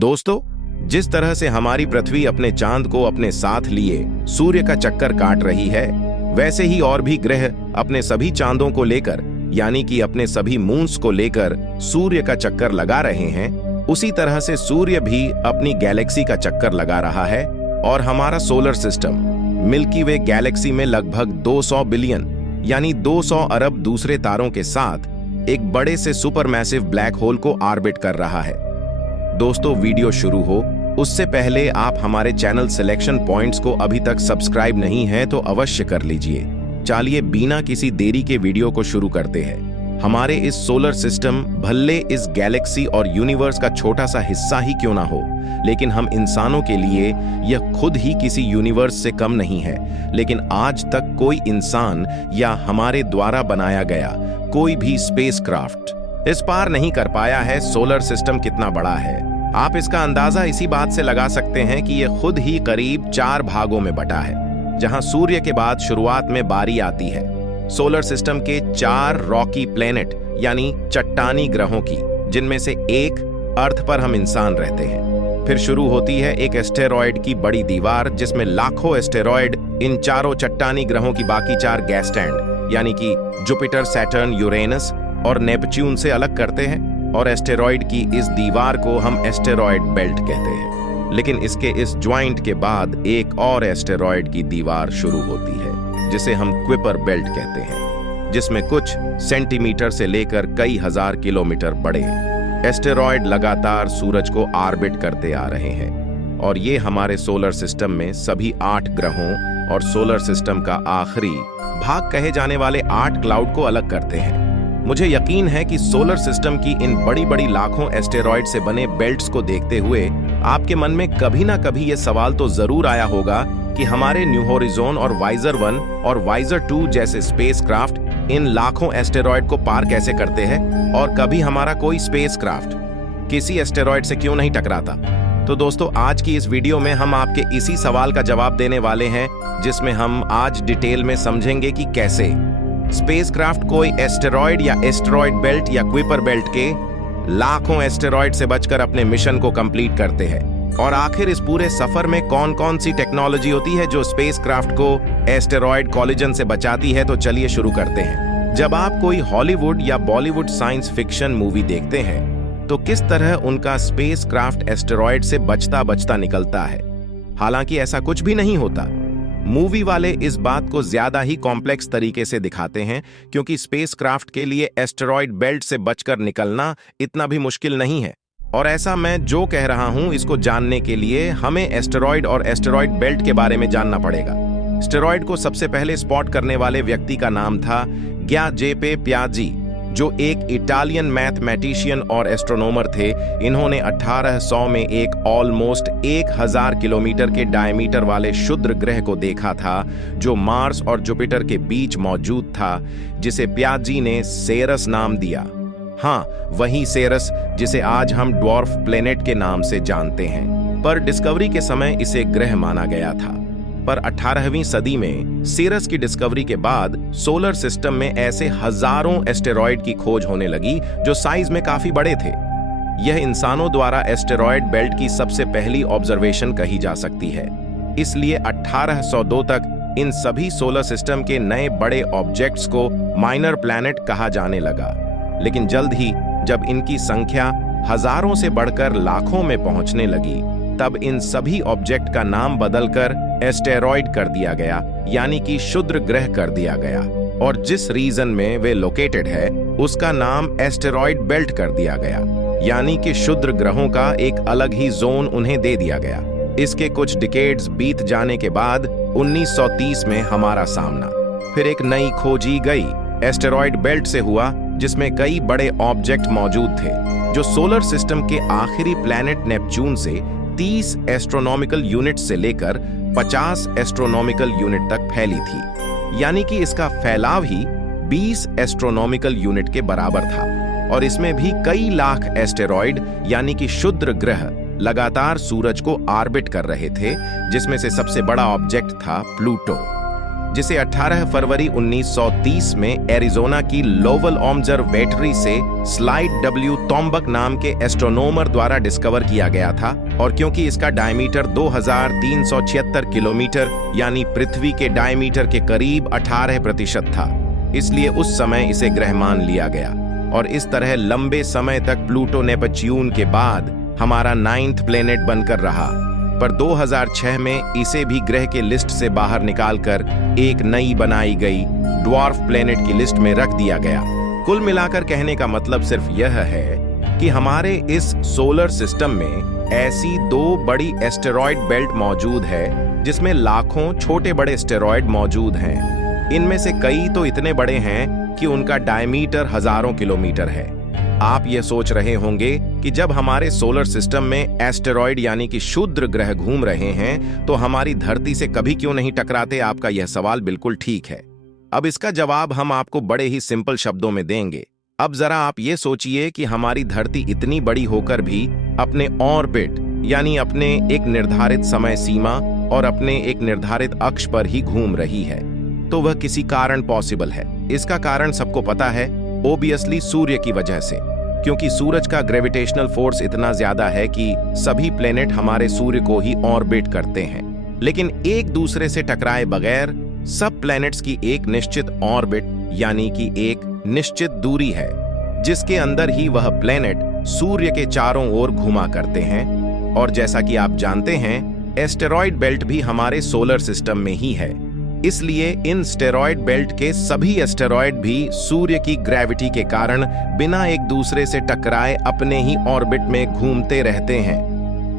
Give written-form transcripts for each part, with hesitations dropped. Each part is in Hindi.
दोस्तों, जिस तरह से हमारी पृथ्वी अपने चांद को अपने साथ लिए सूर्य का चक्कर काट रही है, वैसे ही और भी ग्रह अपने सभी चांदों को लेकर, यानी कि अपने सभी मून्स को लेकर सूर्य का चक्कर लगा रहे हैं। उसी तरह से सूर्य भी अपनी गैलेक्सी का चक्कर लगा रहा है और हमारा सोलर सिस्टम मिल्की वे गैलेक्सी में लगभग 200 बिलियन यानी 200 अरब दूसरे तारों के साथ एक बड़े से सुपरमैसिव ब्लैक होल को ऑर्बिट कर रहा है। दोस्तों, वीडियो शुरू हो उससे पहले आप हमारे चैनल सिलेक्शन पॉइंट्स को अभी तक सब्सक्राइब नहीं है तो अवश्य कर लीजिए। चलिए बिना किसी देरी के वीडियो को शुरू करते हैं। हमारे इस सोलर सिस्टम भले इस गैलेक्सी और यूनिवर्स का छोटा सा हिस्सा ही क्यों ना हो, लेकिन हम इंसानों के लिए यह खुद ही किसी यूनिवर्स से कम नहीं है। लेकिन आज तक कोई इंसान या हमारे द्वारा बनाया गया कोई भी स्पेसक्राफ्ट इस पार नहीं कर पाया है। सोलर सिस्टम कितना बड़ा है, आप इसका अंदाजा इसी बात से लगा सकते हैं कि यह खुद ही करीब 4 भागों में बटा है, जहां सूर्य के बाद शुरुआत में बारी आती है सोलर सिस्टम के 4 रॉकी प्लेनेट यानी चट्टानी ग्रहों की, जिनमें से एक अर्थ पर हम इंसान रहते हैं। फिर शुरू होती है एक एस्टेरॉयड की बड़ी दीवार, जिसमें लाखों एस्टेरॉयड इन चारों चट्टानी ग्रहों की बाकी 4 गैस स्टैंड यानी कि जुपिटर, सैटर्न, यूरेनस और नेपच्यून से अलग करते हैं। और एस्टेरॉयड की इस दीवार को हम एस्टेरॉयड बेल्ट कहते हैं। लेकिन इसके इस ज्वाइंट के बाद एक और एस्टेरॉयड की दीवार शुरू होती है, जिसे हम क्विपर बेल्ट कहते हैं, जिसमें कुछ सेंटीमीटर से लेकर कई हजार किलोमीटर बड़े एस्टेरॉयड लगातार सूरज को ऑर्बिट करते आ रहे हैं। और ये हमारे सोलर सिस्टम में सभी 8 ग्रहों और सोलर सिस्टम का आखिरी भाग कहे जाने वाले 8 क्लाउड को अलग करते हैं। मुझे यकीन है कि सोलर सिस्टम की इन बड़ी बड़ी लाखों एस्टेरॉयड से बने बेल्ट्स को देखते हुए आपके मन में कभी ना कभी ये सवाल तो जरूर आया होगा कि हमारे न्यू होरिज़ोन और वाइजर 1 और वाइजर 2 जैसे स्पेसक्राफ्ट इन लाखों एस्टेरॉयड को पार कैसे करते हैं, और कभी हमारा कोई स्पेसक्राफ्ट किसी एस्टेरॉयड से क्यों नहीं टकराता। तो दोस्तों, आज की इस वीडियो में हम आपके इसी सवाल का जवाब देने वाले हैं, जिसमें हम आज डिटेल में समझेंगे कि कैसे स्पेसक्राफ्ट कोई एस्टेरॉयड या एस्टेरॉयड बेल्ट या क्विपर बेल्ट के लाखों एस्टेरॉयड से बचकर अपने मिशन को कंप्लीट करते हैं, और आखिर इस पूरे सफर में कौन कौन सी टेक्नोलॉजी होती है जो स्पेसक्राफ्ट को एस्टेरॉयड कॉलिजन से बचाती है। तो चलिए शुरू करते हैं। जब आप कोई हॉलीवुड या बॉलीवुड साइंस फिक्शन मूवी देखते हैं तो किस तरह उनका स्पेसक्राफ्ट एस्टेरॉयड से बचता बचता निकलता है। हालांकि ऐसा कुछ भी नहीं होता। मूवी वाले इस बात को ज्यादा ही कॉम्प्लेक्स तरीके से दिखाते हैं, क्योंकि स्पेसक्राफ्ट के लिए एस्टेरॉयड बेल्ट से बचकर निकलना इतना भी मुश्किल नहीं है। और ऐसा मैं जो कह रहा हूं, इसको जानने के लिए हमें एस्टेरॉयड और एस्टेरॉयड बेल्ट के बारे में जानना पड़ेगा। एस्टेरॉयड को सबसे पहले स्पॉट करने वाले व्यक्ति का नाम था गिउसेप्पे पियाजी, जो एक इटालियन मैथमेटिशियन और एस्ट्रोनॉमर थे। इन्होंने 1800 में एक ऑलमोस्ट 1000 किलोमीटर के डायमीटर वाले क्षुद्र ग्रह को देखा था, जो मार्स और जुपिटर के बीच मौजूद था, जिसे पियाजी ने सेरस नाम दिया। हाँ, वही सेरस जिसे आज हम ड्वार्फ प्लेनेट के नाम से जानते हैं। पर डिस्कवरी के समय इसे ग्रह माना गया था। पर 18वीं सदी में सेरस की डिस्कवरी के बाद सोलर सिस्टम में ऐसे हजारों एस्टेरॉयड की खोज होने लगी जो साइज में काफी बड़े थे। यह इंसानों द्वारा एस्टेरॉयड बेल्ट की सबसे पहली ऑब्जर्वेशन कही जा सकती है। इसलिए 1802 तक इन सभी सोलर सिस्टम के नए बड़े ऑब्जेक्ट्स को माइनर प्लैनेट कहा जाने लगा। लेकिन जल्द ही जब इनकी संख्या हजारों से बढ़कर लाखों में पहुंचने लगी, तब इन सभी ऑब्जेक्ट का नाम बदलकर एस्टेरॉयड कर दिया गया, यानी कि क्षुद्र ग्रह कर दिया गया। और जिस रीजन में वे लोकेटेड है, उसका नाम एस्टेरॉयड बेल्ट कर दिया गया, यानी कि क्षुद्र ग्रहों का एक अलग ही जोन उन्हें दे दिया गया। इसके कुछ डिकेड्स बीत जाने के बाद 1930 में हमारा सामना फिर एक नई खोजी गई एस्टेरॉयड बेल्ट से हुआ, जिसमें कई बड़े ऑब्जेक्ट मौजूद थे, जो सोलर सिस्टम के आखिरी प्लैनेट नेपच्यून से 30 एस्ट्रोनॉमिकल यूनिट से लेकर 50 एस्ट्रोनॉमिकल यूनिट तक फैली थी, यानी कि इसका फैलाव ही 20 एस्ट्रोनॉमिकल यूनिट के बराबर था। और इसमें भी कई लाख एस्टेरॉयड यानी कि क्षुद्र ग्रह लगातार सूरज को ऑर्बिट कर रहे थे, जिसमें से सबसे बड़ा ऑब्जेक्ट था प्लूटो। जिसे 18 फरवरी 1930 में एरिजोना की लोवल ऑब्जर्वेटरी से स्लाइड डब्ल्यू टॉम्बक नाम के एस्ट्रोनोमर द्वारा डिस्कवर किया गया था। और क्योंकि इसका डायमीटर 2376 किलोमीटर यानी पृथ्वी के डायमीटर के करीब 18% था, इसलिए उस समय इसे ग्रह मान लिया गया। और इस तरह लंबे समय तक प्लूटो नेपच्यून के बाद हमारा 9th प्लेनेट बनकर रहा। पर 2006 में इसे भी ग्रह के लिस्ट से बाहर निकालकर एक नई बनाई गई ड्वार्फ प्लेनेट की लिस्ट में रख दिया गया। कुल मिलाकर कहने का मतलब सिर्फ यह है कि हमारे इस सोलर सिस्टम में ऐसी 2 बड़ी एस्टेरॉयड बेल्ट मौजूद है जिसमें लाखों छोटे बड़े एस्टेरॉयड मौजूद हैं। इनमें से कई तो इतने बड़े हैं कि उनका डायमीटर हजारों किलोमीटर है। आप ये सोच रहे होंगे कि जब हमारे सोलर सिस्टम में एस्टेरॉयड यानी कि क्षुद्र ग्रह घूम रहे हैं तो हमारी धरती से कभी क्यों नहीं टकराते। आपका यह सवाल बिल्कुल ठीक है। अब इसका जवाब हम आपको बड़े ही सिंपल शब्दों में देंगे। अब जरा आप ये सोचिए कि हमारी धरती इतनी बड़ी होकर भी अपने ऑर्बिट यानी अपने एक निर्धारित समय सीमा और अपने एक निर्धारित अक्ष पर ही घूम रही है, तो वह किसी कारण पॉसिबल है। इसका कारण सबको पता है, ओबियसली सूर्य की वजह से, क्योंकि सूरज का ग्रेविटेशनल फोर्स इतना ज्यादा है कि सभी प्लेनेट हमारे सूर्य को ही ऑर्बिट करते हैं। लेकिन एक दूसरे से टकराए बगैर सब प्लैनेट्स की एक निश्चित ऑर्बिट यानी कि एक निश्चित दूरी है जिसके अंदर ही वह प्लैनेट सूर्य के चारों ओर घुमा करते हैं। और जैसा कि आप जानते हैं, एस्टेरॉयड बेल्ट भी हमारे सोलर सिस्टम में ही है। इसलिए इन स्टेरॉयड बेल्ट के सभी एस्टेरॉयड भी सूर्य की ग्रेविटी के कारण बिना एक दूसरे से टकराए अपने ही ऑर्बिट में घूमते रहते हैं।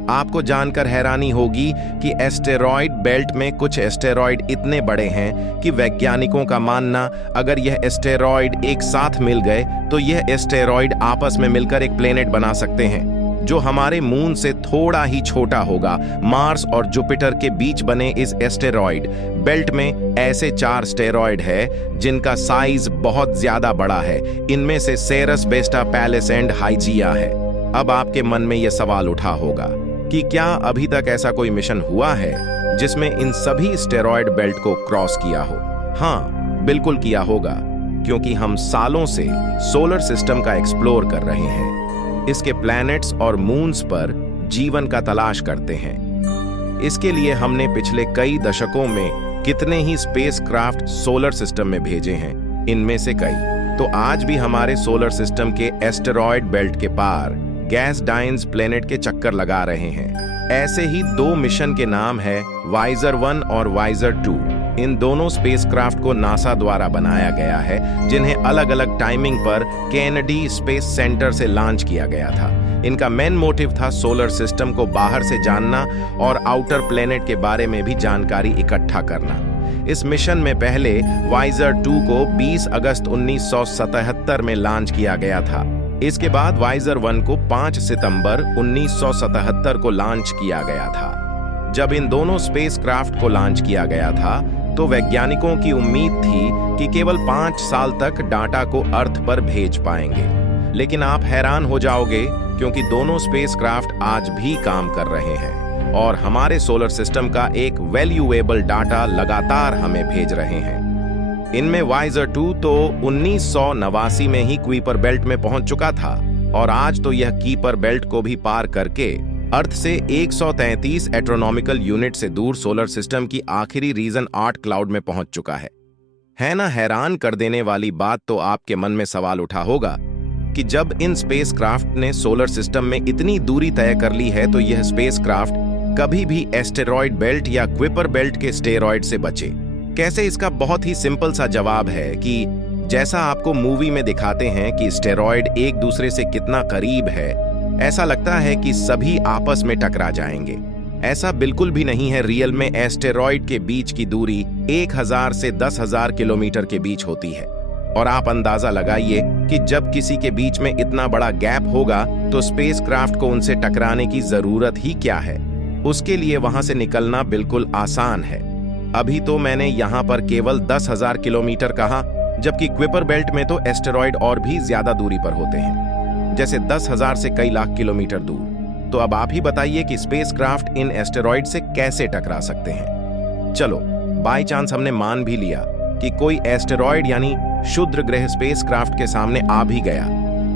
आपको जानकर हैरानी होगी कि एस्टेरॉयड बेल्ट में कुछ एस्टेरॉयड इतने बड़े हैं कि वैज्ञानिकों का मानना, अगर यह एस्टेरॉयड एक साथ मिल गए तो यह एस्टेरॉयड आपस में मिलकर एक प्लेनेट बना सकते हैं जो हमारे मून से थोड़ा ही छोटा होगा। मार्स और जुपिटर के बीच बने इस एस्टेरॉयड बेल्ट में ऐसे 4 स्टेरॉयड है जिनका साइज बहुत ज्यादा बड़ा है। इनमें से सेरस, बेस्टा, पैलेस एंड हाइजिया है। अब आपके मन में यह सवाल उठा होगा कि क्या अभी तक ऐसा कोई मिशन हुआ है जिसमें इन सभी स्टेरॉयड बेल्ट को क्रॉस किया हो? हाँ, बिल्कुल किया होगा, क्योंकि हम सालों से सोलर सिस्टम का एक्सप्लोर कर रहे हैं। इसके प्लैनेट्स और मून्स पर जीवन का तलाश करते हैं। इसके लिए हमने पिछले कई दशकों में कितने ही स्पेसक्राफ्ट सोलर सिस्टम में भेजे हैं। इनमें से कई तो आज भी हमारे सोलर सिस्टम के एस्टेरॉयड बेल्ट के पार गैस डाइन्स प्लेनेट के चक्कर लगा रहे हैं। ऐसे ही 2 मिशन के नाम है वाइजर 1 और वाइजर 2। इन दोनों स्पेसक्राफ्ट को नासा द्वारा बनाया गया है, जिन्हें अलग अलग टाइमिंग पर केनेडी स्पेस सेंटर से लॉन्च किया गया था। इनका मेन मोटिव था सोलर सिस्टम को बाहर से जानना और आउटर प्लेनेट के बारे में भी जानकारी इकट्ठा करना। इस मिशन में पहले वाइजर 2 को 20 अगस्त 1977 में लॉन्च किया गया था। इसके बाद वाइजर 1 को 5 सितंबर 1977 को लॉन्च किया गया था। जब इन दोनों स्पेसक्राफ्ट को लॉन्च किया गया था तो वैज्ञानिकों की उम्मीद थी कि केवल 5 साल तक डाटा को अर्थ पर भेज पाएंगे। लेकिन आप हैरान हो जाओगे, क्योंकि दोनों स्पेसक्राफ्ट आज भी काम कर रहे हैं और हमारे सोलर सिस्टम का एक वैल्यूएबल डाटा लगातार हमें भेज रहे हैं। इनमें वाइजर 2 तो 1989 में ही कुइपर बेल्ट में पहुंच चुका था और आज तो यह कीपर बेल्ट को भी पार करके अर्थ से 133 एस्ट्रोनॉमिकल यूनिट से दूर सोलर सिस्टम की आखिरी रीजन 8 क्लाउड में पहुंच चुका है ना? हैरान कर देने वाली बात तो आपके मन में सवाल उठा होगा कि जब इन स्पेसक्राफ्ट ने सोलर सिस्टम में इतनी दूरी तय कर ली है तो यह स्पेसक्राफ्ट कभी भी एस्टेरॉयड बेल्ट या कुइपर बेल्ट के स्टेरॉयड से बचे कैसे? इसका बहुत ही सिंपल सा जवाब है कि जैसा आपको मूवी में दिखाते हैं कि स्टेरॉयड एक दूसरे से कितना करीब है, ऐसा लगता है कि सभी आपस में टकरा जाएंगे। ऐसा बिल्कुल भी नहीं है। रियल में एस्टेरॉयड के बीच की दूरी 1000 से 10,000 किलोमीटर के बीच होती है। और आप अंदाजा लगाइए कि जब किसी के बीच में इतना बड़ा गैप होगा तो स्पेसक्राफ्ट को उनसे टकराने की जरूरत ही क्या है? उसके लिए वहां से निकलना बिल्कुल आसान है। अभी तो मैंने यहाँ पर केवल 10,000 किलोमीटर कहा, जबकि कुइपर बेल्ट में तो एस्टेरॉयड और भी ज्यादा दूरी पर होते हैं, जैसे 10,000 से कई लाख किलोमीटर दूर। तो अब आप ही बताइए कि स्पेसक्राफ्ट इन एस्टेरॉयड से कैसे टकरा सकते हैं? चलो बाय चांस हमने मान भी लिया कि कोई एस्टेरॉयड यानी क्षुद्र ग्रह स्पेसक्राफ्ट के सामने आ भी गया,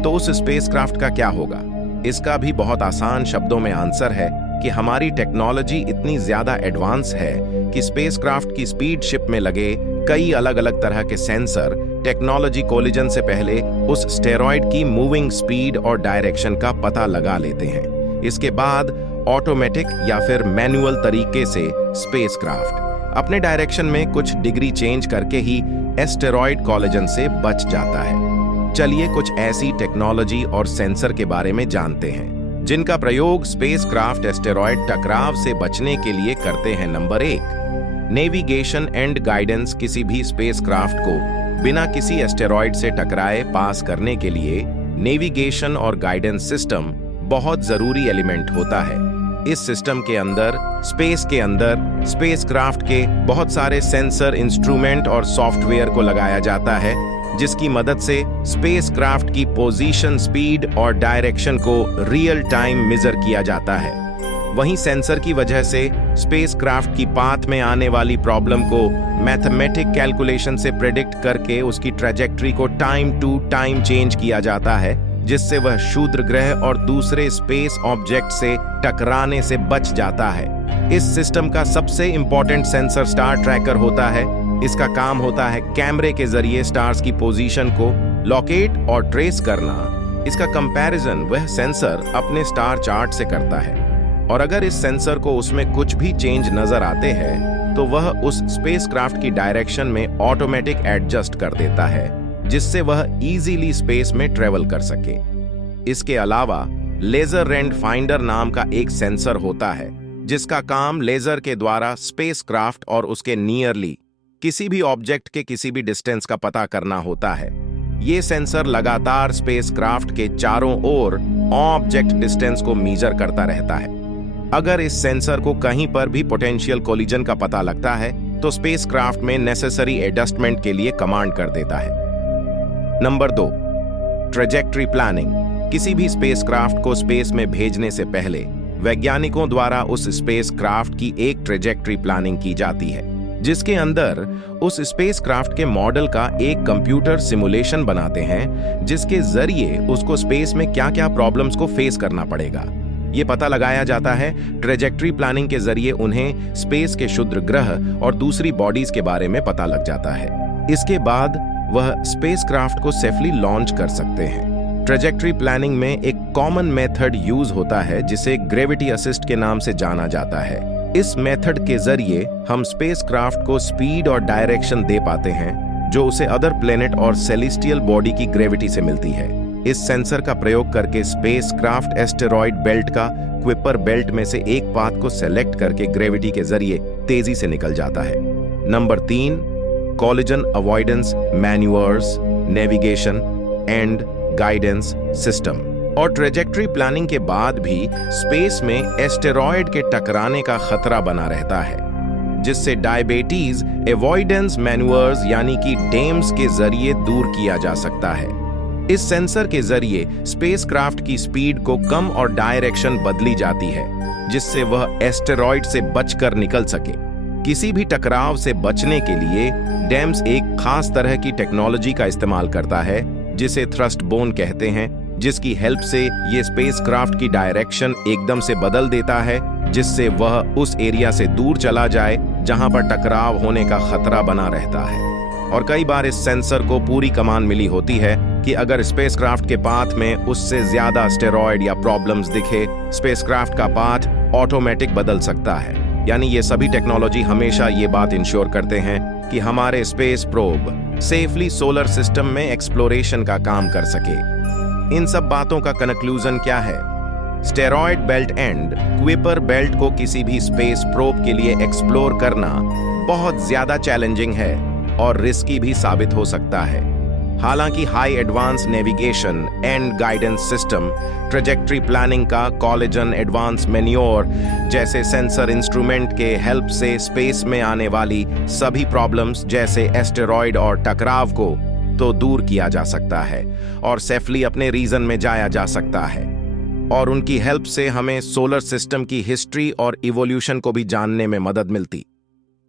तो उस स्पेसक्राफ्ट का क्या होगा? इसका भी बहुत आसान शब्दों में आंसर है कि हमारी टेक्नोलॉजी इतनी ज्यादा एडवांस है कि स्पेसक्राफ्ट की स्पीड शिप में लगे कई अलग अलग तरह के सेंसर टेक्नोलॉजी कोलिजन से पहले उस स्टेरॉयड की मूविंग स्पीड और डायरेक्शन का पता लगा लेते हैं। इसके बाद ऑटोमेटिक या फिर मैनुअल तरीके से स्पेसक्राफ्ट अपने डायरेक्शन में कुछ डिग्री चेंज करके ही एस्टेरॉयड कोलिजन से बच जाता है। चलिए कुछ ऐसी टेक्नोलॉजी और सेंसर के बारे में जानते हैं जिनका प्रयोग स्पेसक्राफ्ट एस्टेरॉयड टकराव से बचने के लिए करते हैं। Number 1, navigation and guidance. किसी भी स्पेसक्राफ्ट को बिना किसी एस्टेरॉयड से टकराए पास करने के लिए नेविगेशन और गाइडेंस सिस्टम बहुत जरूरी एलिमेंट होता है। इस सिस्टम के अंदर स्पेसक्राफ्ट के बहुत सारे सेंसर, इंस्ट्रूमेंट और सॉफ्टवेयर को लगाया जाता है, जिसकी मदद से स्पेसक्राफ्ट की पोजीशन, स्पीड और डायरेक्शन को रियल टाइम मेजर किया जाता है। वहीं सेंसर की वजह से स्पेसक्राफ्ट की पाथ में आने वाली प्रॉब्लम को मैथमेटिक कैलकुलेशन से प्रेडिक्ट करके उसकी ट्रैजेक्टरी को टाइम टू टाइम चेंज किया जाता है, जिससे वह क्षुद्र ग्रह और दूसरे स्पेस ऑब्जेक्ट से टकराने से बच जाता है। इस सिस्टम का सबसे इंपॉर्टेंट सेंसर स्टार ट्रैकर होता है। इसका काम होता है कैमरे के जरिए स्टार्स की पोजीशन को लोकेट और ट्रेस करना। इसका कंपैरिजन वह सेंसर अपने स्टार चार्ट से करता है, और अगर इस सेंसर को उसमें कुछ भी चेंज नजर आते हैं तो वह उस स्पेसक्राफ्ट की डायरेक्शन में ऑटोमेटिक एडजस्ट कर देता है, जिससे वह इजीली स्पेस में ट्रेवल कर सके। इसके अलावा लेजर रेंज फाइंडर नाम का एक सेंसर होता है, जिसका काम लेजर के द्वारा स्पेसक्राफ्ट और उसके नियरली किसी भी ऑब्जेक्ट के किसी भी डिस्टेंस का पता करना होता है। ये सेंसर लगातार स्पेसक्राफ्ट के चारों ओर ऑब्जेक्ट डिस्टेंस को मेजर करता रहता है। अगर इस सेंसर को कहीं पर भी पोटेंशियल कोलिजन का पता लगता है तो स्पेसक्राफ्ट में नेसेसरी एडजस्टमेंट के लिए कमांड कर देता है। Number 2, trajectory planning. किसी भी स्पेसक्राफ्ट को स्पेस में भेजने से पहले वैज्ञानिकों द्वारा उस स्पेसक्राफ्ट की एक ट्रैजेक्टरी प्लानिंग की जाती है, जिसके अंदर उस स्पेसक्राफ्ट के मॉडल का एक कंप्यूटर सिमुलेशन बनाते हैं, जिसके जरिए उसको स्पेस में क्या-क्या प्रॉब्लम्स को फेस करना पड़ेगा ये पता लगाया जाता है। ट्रैजेक्टरी प्लानिंग के जरिए उन्हें स्पेस के क्षुद्र ग्रह और दूसरी बॉडीज के बारे में पता लग जाता है। इसके बाद वह स्पेसक्राफ्ट को सेफली लॉन्च कर सकते हैं। ट्रैजेक्टरी प्लानिंग में एक कॉमन मेथड यूज होता है जिसे ग्रेविटी असिस्ट के नाम से जाना जाता है। इस मेथड के जरिए हम स्पेसक्राफ्ट को स्पीड और डायरेक्शन दे पाते हैं, जो उसे अदर प्लेनेट और सेलेस्टियल बॉडी की ग्रेविटी से मिलती है। इस सेंसर का प्रयोग करके स्पेसक्राफ्ट एस्टेरॉयड बेल्ट का क्विपर बेल्ट में से एक पाथ को सेलेक्ट करके ग्रेविटी के जरिए तेजी से निकल जाता है। Number 3, collision avoidance manoeuvres, navigation and guidance system. और ट्रैजेक्टरी प्लानिंग के बाद भी स्पेस में एस्टेरॉयड के टकराने का खतरा बना रहता है, जिससे डायबिटीज अवॉइडेंस मैन्यूअर्स यानी कि डेम्स के जरिए दूर किया जा सकता है। इस सेंसर के जरिए स्पेसक्राफ्ट की स्पीड को कम और डायरेक्शन बदली जाती है, जिससे वह एस्टेरॉयड से बचकर निकल सके। किसी भी टकराव से बचने के लिए डेम्स एक खास तरह की टेक्नोलॉजी का इस्तेमाल करता है, जिसे थ्रस्ट बोन कहते हैं, जिसकी हेल्प से ये स्पेसक्राफ्ट की डायरेक्शन एकदम से बदल देता है, जिससे वह उस एरिया से दूर चला जाए जहां पर टकराव होने का खतरा बना रहता है। और कई बार इस सेंसर को पूरी कमान मिली होती है कि अगर स्पेसक्राफ्ट के पाथ में उससे ज्यादा एस्टेरॉयड या प्रॉब्लम्स दिखे, स्पेसक्राफ्ट का पाथ ऑटोमेटिक बदल सकता है। यानी ये सभी टेक्नोलॉजी हमेशा ये बात इंश्योर करते हैं कि हमारे space probe safely solar system में एक्सप्लोरेशन का काम कर सके। इन सब बातों का कंक्लूजन क्या है? Steroid belt and Kuiper belt को किसी भी स्पेस प्रोब के लिए एक्सप्लोर करना बहुत ज्यादा चैलेंजिंग है और रिस्की भी साबित हो सकता है। हालांकि high advance navigation and guidance system, trajectory planning का कोलिजन एडवांस मैन्योर जैसे सेंसर इंस्ट्रूमेंट के हेल्प से स्पेस में आने वाली सभी प्रॉब्लम्स जैसे एस्टेरॉयड और टकराव को तो दूर किया जा सकता है और सेफली अपने रीजन में जाया जा सकता है। और उनकी हेल्प से हमें सोलर सिस्टम की हिस्ट्री और इवोल्यूशन को भी जानने में मदद मिलती।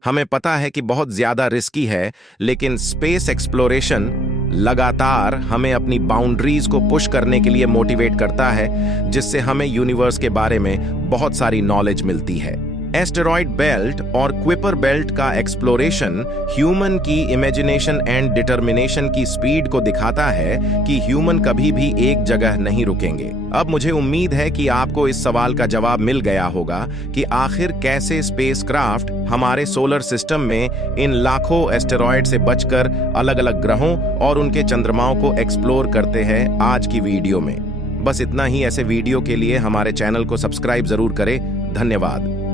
हमें पता है कि बहुत ज्यादा रिस्की है, लेकिन स्पेस एक्सप्लोरेशन लगातार हमें अपनी बाउंड्रीज को पुश करने के लिए मोटिवेट करता है, जिससे हमें यूनिवर्स के बारे में बहुत सारी नॉलेज मिलती है। एस्टेरॉयड बेल्ट और क्विपर बेल्ट का एक्सप्लोरेशन ह्यूमन की इमेजिनेशन एंड डिटर्मिनेशन की स्पीड को दिखाता है कि ह्यूमन कभी भी एक जगह नहीं रुकेंगे। अब मुझे उम्मीद है कि आपको इस सवाल का जवाब मिल गया होगा कि आखिर कैसे स्पेसक्राफ्ट हमारे सोलर सिस्टम में इन लाखों एस्टेरॉयड से बचकर अलग अलग ग्रहों और उनके चंद्रमाओं को एक्सप्लोर करते हैं आज की वीडियो में। बस इतना ही। ऐसे वीडियो के लिए हमारे चैनल को सब्सक्राइब जरूर करें। धन्यवाद।